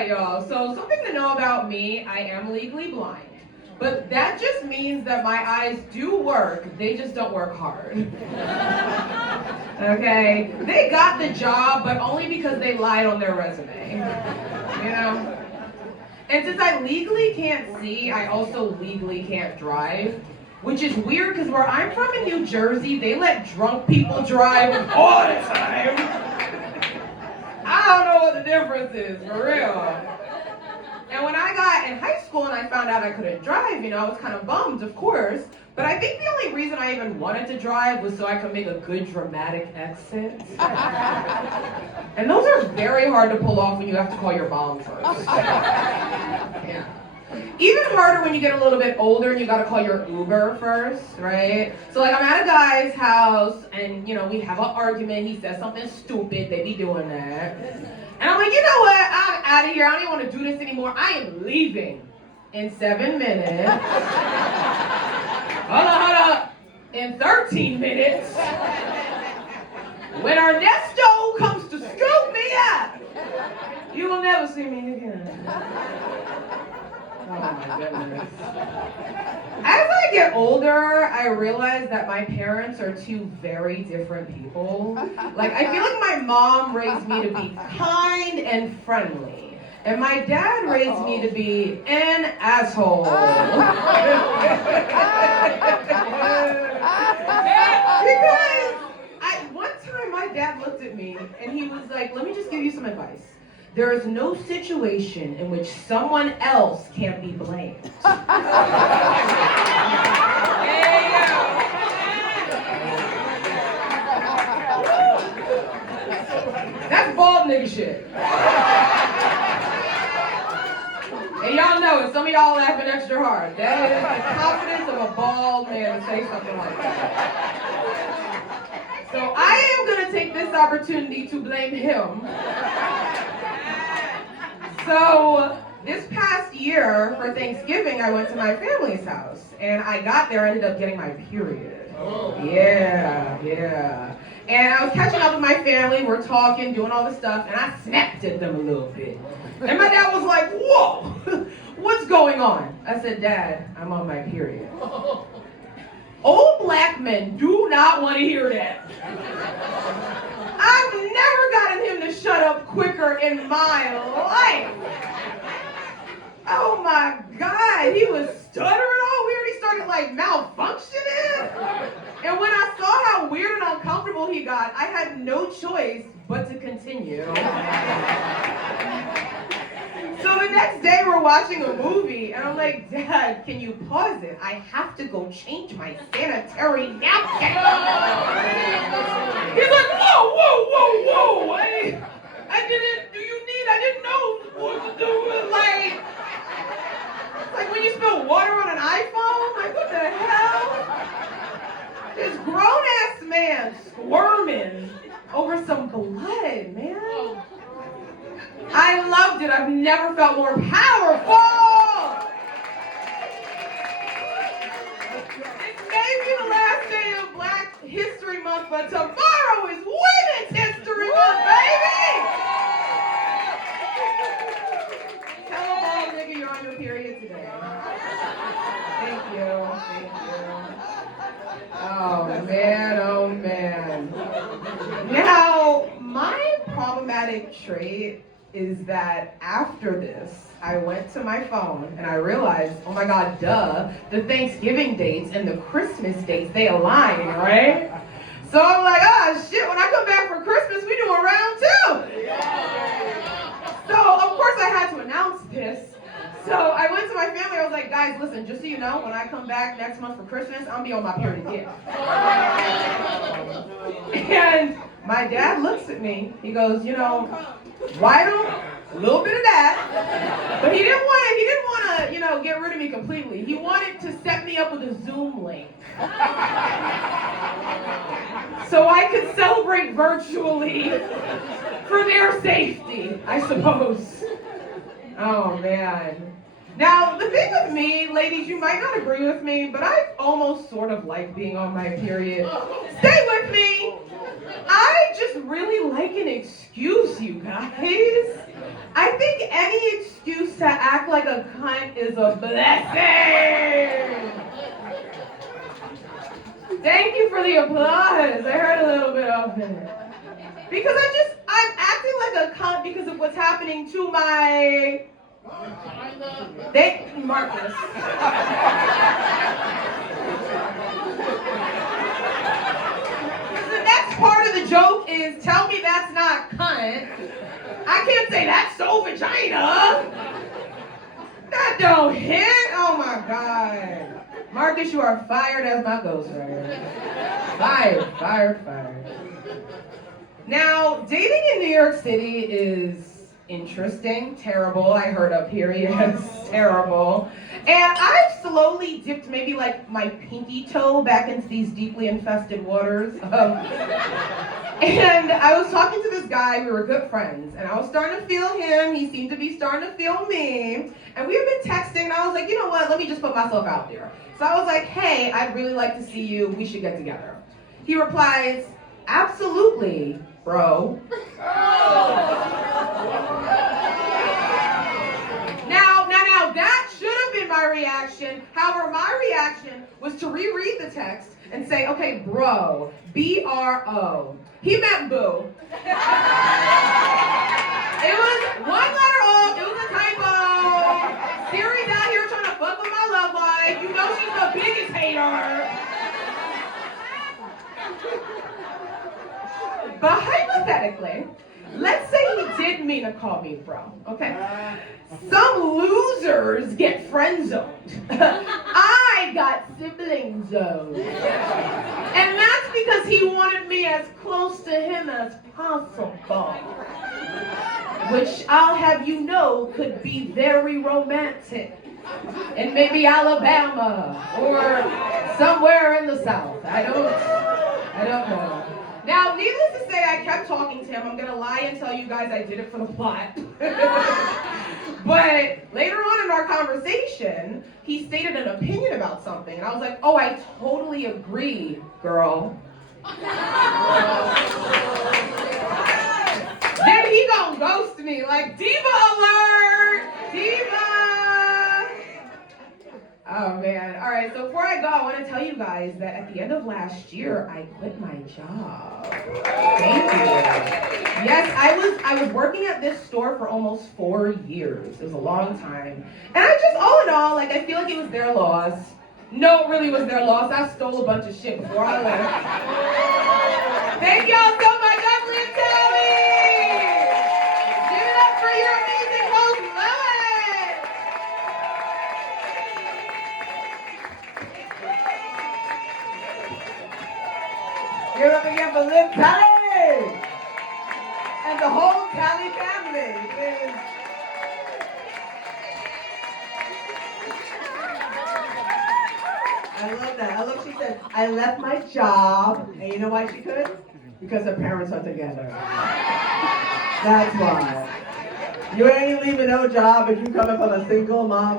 right, y'all. So something to know about me, I am legally blind. But that just means that my eyes do work, they just don't work hard. Okay? They got the job, but only because they lied on their resume. You know? And since I legally can't see, I also legally can't drive. Which is weird because where I'm from in New Jersey, they let drunk people drive all the time. I don't know what the difference is, for real. And when I got in high school and I found out I couldn't drive, I was kind of bummed, of course. But I think the only reason I even wanted to drive was so I could make a good dramatic exit. And those are very hard to pull off when you have to call your mom first. Yeah. Even harder when you get a little bit older and you gotta call your Uber first, right? So like I'm at a guy's house and we have an argument, he says something stupid, they be doing that. And I'm like, you know what, I'm out of here, I don't even want to do this anymore, I am leaving in 7 minutes. Hold up, in 13 minutes. When Ernesto comes to scoop me up, you will never see me again. Oh my goodness. As I get older, I realize that my parents are two very different people. Like, I feel like my mom raised me to be kind and friendly. And my dad raised me to be an asshole. Because one time my dad looked at me and he was like, let me just give you some advice. There is no situation in which someone else can't be blamed. That's bald nigga shit. And y'all know it. Some of y'all laughing extra hard. That is the confidence of a bald man to say something like that. So I am going to take this opportunity to blame him. So this past year for Thanksgiving, I went to my family's house. And I got there, ended up getting my period. Yeah. And I was catching up with my family, we're talking, doing all this stuff, and I snapped at them a little bit. And my dad was like, whoa, what's going on? I said, Dad, I'm on my period. Old black men do not want to hear that. I've never gotten him to shut up quicker in my life. Oh my God, he was stuttering all weird. He started like malfunctioning. And when I saw how weird and uncomfortable he got, I had no choice but to continue. So the next day we're watching a movie and I'm like, Dad, can you pause it? I have to go change my sanitary napkin. He's like, whoa. I didn't know what to do. Like when you spill water on an iPhone? Like what the hell? This grown-ass man squirming over some blood, man. I loved it. I've never felt more powerful. It's maybe the last day of Black History Month, but tomorrow is Women's History Month, baby! Tell a bald nigga you're on your period today. Thank you. Oh man. Now, my problematic trait is that after this, I went to my phone and I realized, oh my God, duh, the Thanksgiving dates and the Christmas dates, they align, right? So I'm like, shit, when I come back for Christmas, we doing round 2. So of course I had to announce this. So I went to my family, I was like, guys, listen, just so you know, when I come back next month for Christmas, I'm gonna be on my period again. And my dad looks at me, he goes, why don't, a little bit of that, but he didn't want to, get rid of me completely. He wanted to set me up with a Zoom link. So I could celebrate virtually for their safety, I suppose. Oh man. Now, the thing with me, ladies, you might not agree with me, but I almost sort of like being on my period. Stay with me. I just really like an excuse, you guys. I think any like a cunt is a blessing. Thank you for the applause. I heard a little bit of it. Because I'm acting like a cunt because of what's happening to my... Marcus. The next part of the joke is, tell me that's not cunt. I can't say that's so vagina. That don't hit. Oh my God. Marcus, you are fired as my ghostwriter. Fired. Now, dating in New York City is interesting, terrible. I heard up here, yes, terrible. And I've slowly dipped maybe like my pinky toe back into these deeply infested waters. And I was talking to this guy, we were good friends, and I was starting to feel him, he seemed to be starting to feel me, and we had been texting, and I was like, you know what, let me just put myself out there. So I was like, hey, I'd really like to see you, we should get together. He replies, absolutely, bro. Now, that should have been my reaction. However, my reaction was to reread the text and say, okay, bro, B-R-O. He meant boo. It was one letter off, it was a typo. Siri's out here trying to fuck with my love life. You know she's the biggest hater. But hypothetically, let's say he did mean to call me bro, okay? Some losers get friend zoned. I got sibling zoned. And that's because he wanted me as close to him as possible. Which I'll have you know could be very romantic. In maybe Alabama or somewhere in the South. I don't know. Now, needless to say, I kept talking to him. I'm gonna lie and tell you guys I did it for the plot. But later on in our conversation, he stated an opinion about something, and I was like, oh, I totally agree, girl. Then he gonna ghost me, like, diva alert! Diva! Oh man, all right, so before I go, I want to tell you guys that at the end of last year, I quit my job. Thank you. Yes, I was working at this store for almost 4 years. It was a long time. And I just, all in all, like, I feel like it was their loss. No, it really was their loss. I stole a bunch of shit before I left. Thank y'all so much, Grisly and Talley! Give it up for your amazing host, Lilith! Give it up again for Liv Talley! And the whole Talley family. I love that. I love she said, I left my job. And you know why she could? Because her parents are together. That's why. You ain't leaving no job if you coming from a single mom.